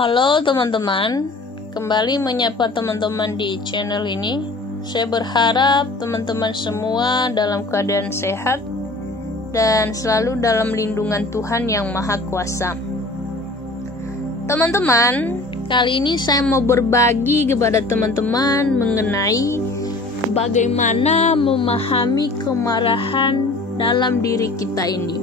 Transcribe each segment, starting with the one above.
Halo teman-teman, kembali menyapa teman-teman di channel ini. Saya berharap teman-teman semua dalam keadaan sehat dan selalu dalam lindungan Tuhan yang Maha Kuasa. Teman-teman, kali ini saya mau berbagi kepada teman-teman mengenai bagaimana memahami kemarahan dalam diri kita ini.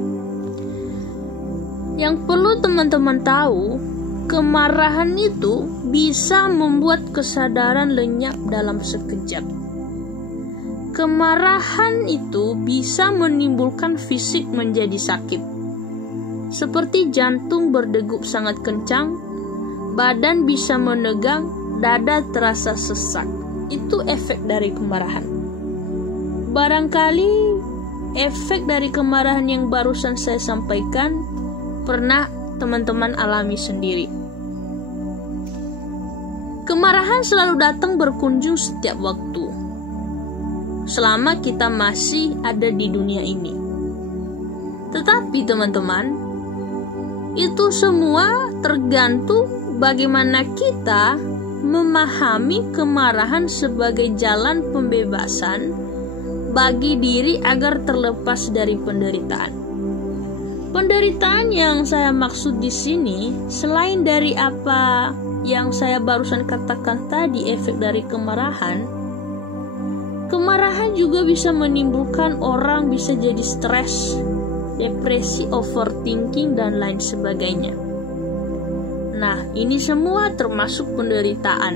Yang perlu teman-teman tahu, kemarahan itu bisa membuat kesadaran lenyap dalam sekejap. Kemarahan itu bisa menimbulkan fisik menjadi sakit, seperti jantung berdegup sangat kencang, badan bisa menegang, dada terasa sesak. Itu efek dari kemarahan. Barangkali efek dari kemarahan yang barusan saya sampaikan pernah teman-teman alami sendiri. Kemarahan selalu datang berkunjung setiap waktu, selama kita masih ada di dunia ini. Tetapi teman-teman, itu semua tergantung bagaimana kita memahami kemarahan sebagai jalan pembebasan bagi diri agar terlepas dari penderitaan. Penderitaan yang saya maksud di sini, selain dari apa yang saya barusan katakan tadi, efek dari kemarahan juga bisa menimbulkan orang bisa jadi stres, depresi, overthinking, dan lain sebagainya. Nah, ini semua termasuk penderitaan.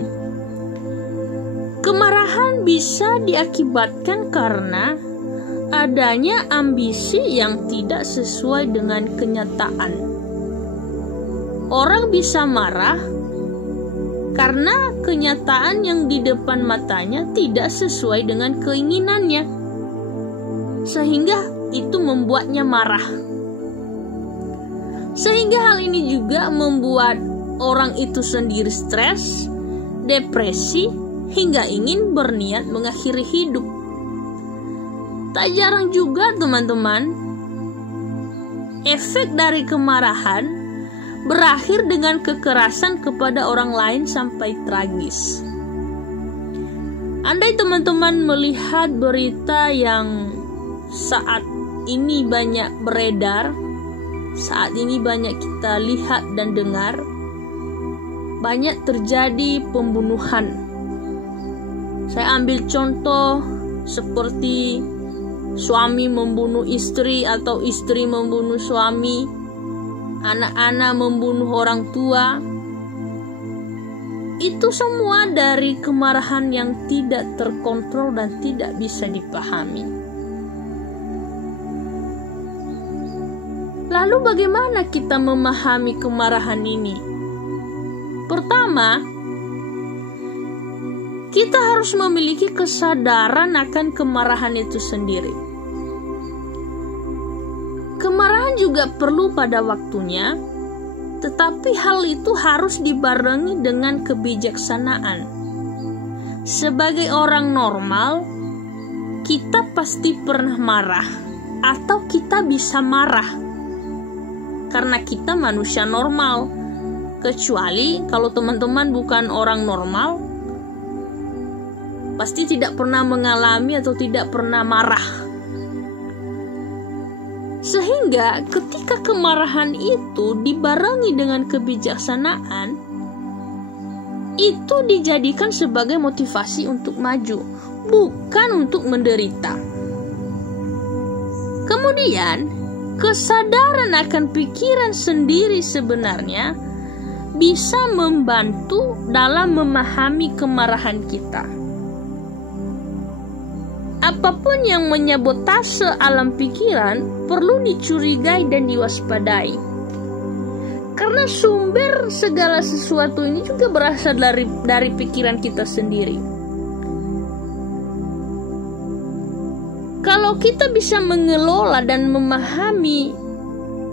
Kemarahan bisa diakibatkan karena adanya ambisi yang tidak sesuai dengan kenyataan. Orang bisa marah karena kenyataan yang di depan matanya tidak sesuai dengan keinginannya, sehingga itu membuatnya marah. Sehingga hal ini juga membuat orang itu sendiri stres, depresi, hingga ingin berniat mengakhiri hidup. Tak jarang juga teman-teman, efek dari kemarahan berakhir dengan kekerasan kepada orang lain sampai tragis. Andai teman-teman melihat berita yang saat ini banyak beredar, saat ini banyak kita lihat dan dengar, banyak terjadi pembunuhan. Saya ambil contoh seperti suami membunuh istri atau istri membunuh suami, anak-anak membunuh orang tua. Itu semua dari kemarahan yang tidak terkontrol dan tidak bisa dipahami. Lalu bagaimana kita memahami kemarahan ini? Pertama, kita harus memiliki kesadaran akan kemarahan itu sendiri. Kemarahan juga perlu pada waktunya, tetapi hal itu harus dibarengi dengan kebijaksanaan. Sebagai orang normal, kita pasti pernah marah, atau kita bisa marah, karena kita manusia normal. Kecuali kalau teman-teman bukan orang normal, pasti tidak pernah mengalami atau tidak pernah marah. Sehingga ketika kemarahan itu dibarengi dengan kebijaksanaan, itu dijadikan sebagai motivasi untuk maju, bukan untuk menderita. Kemudian, kesadaran akan pikiran sendiri sebenarnya bisa membantu dalam memahami kemarahan kita. Apapun yang menyabotase alam pikiran perlu dicurigai dan diwaspadai. Karena sumber segala sesuatu ini juga berasal dari pikiran kita sendiri. Kalau kita bisa mengelola dan memahami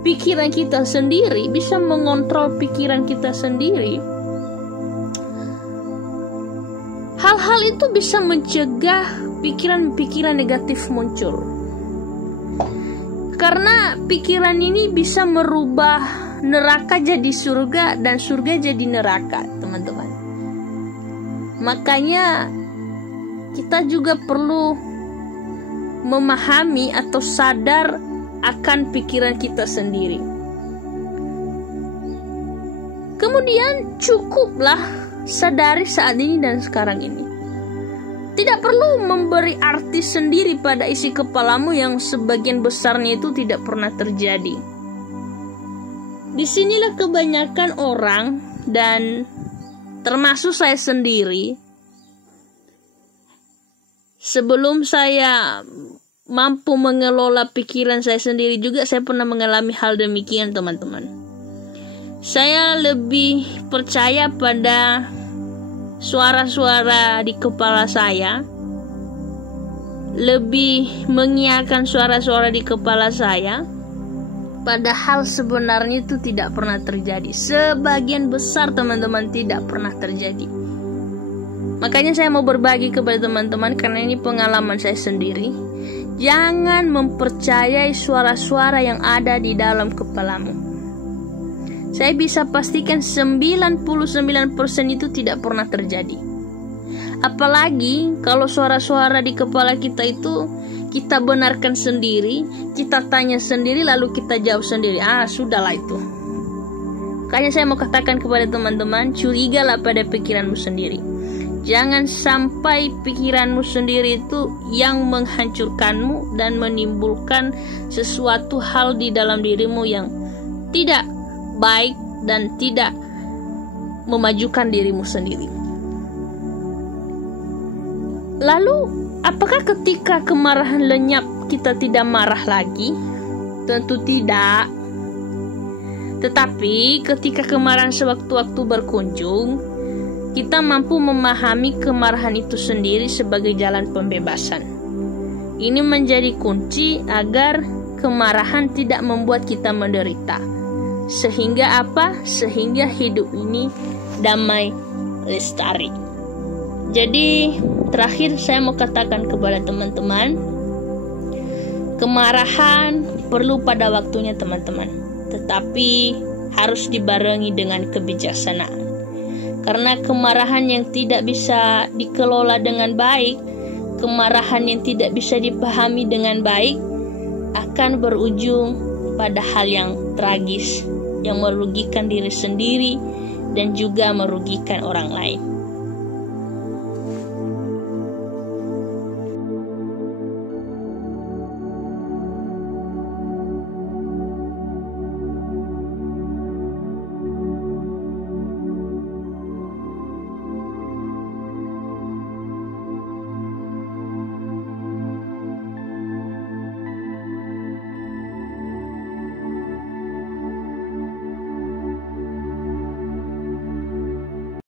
pikiran kita sendiri, bisa mengontrol pikiran kita sendiri, hal-hal itu bisa mencegah pikiran-pikiran negatif muncul. Karena pikiran ini bisa merubah neraka jadi surga dan surga jadi neraka, teman-teman. Makanya kita juga perlu memahami atau sadar akan pikiran kita sendiri. Kemudian cukuplah sadari saat ini dan sekarang ini. Tidak perlu memberi arti sendiri pada isi kepalamu yang sebagian besarnya itu tidak pernah terjadi. Disinilah kebanyakan orang, dan termasuk saya sendiri, sebelum saya mampu mengelola pikiran saya sendiri juga, saya pernah mengalami hal demikian, teman-teman. Saya lebih percaya pada suara-suara di kepala saya, lebih mengiyakan suara-suara di kepala saya, padahal sebenarnya itu tidak pernah terjadi. Sebagian besar, teman-teman, tidak pernah terjadi. Makanya saya mau berbagi kepada teman-teman, karena ini pengalaman saya sendiri. Jangan mempercayai suara-suara yang ada di dalam kepalamu. Saya bisa pastikan 99% itu tidak pernah terjadi. Apalagi kalau suara-suara di kepala kita itu kita benarkan sendiri, kita tanya sendiri, lalu kita jawab sendiri. Sudahlah itu. Makanya saya mau katakan kepada teman-teman, curigalah pada pikiranmu sendiri. Jangan sampai pikiranmu sendiri itu yang menghancurkanmu dan menimbulkan sesuatu hal di dalam dirimu yang tidak baik dan tidak memajukan dirimu sendiri. Lalu, apakah ketika kemarahan lenyap kita tidak marah lagi? Tentu tidak. Tetapi ketika kemarahan sewaktu-waktu berkunjung, kita mampu memahami kemarahan itu sendiri sebagai jalan pembebasan. Ini menjadi kunci agar kemarahan tidak membuat kita menderita. Sehingga apa? Sehingga hidup ini damai lestari. Jadi terakhir saya mau katakan kepada teman-teman, kemarahan perlu pada waktunya, teman-teman. Tetapi harus dibarengi dengan kebijaksanaan. Karena kemarahan yang tidak bisa dikelola dengan baik, kemarahan yang tidak bisa dipahami dengan baik, akan berujung pada hal yang tragis, yang merugikan diri sendiri dan juga merugikan orang lain.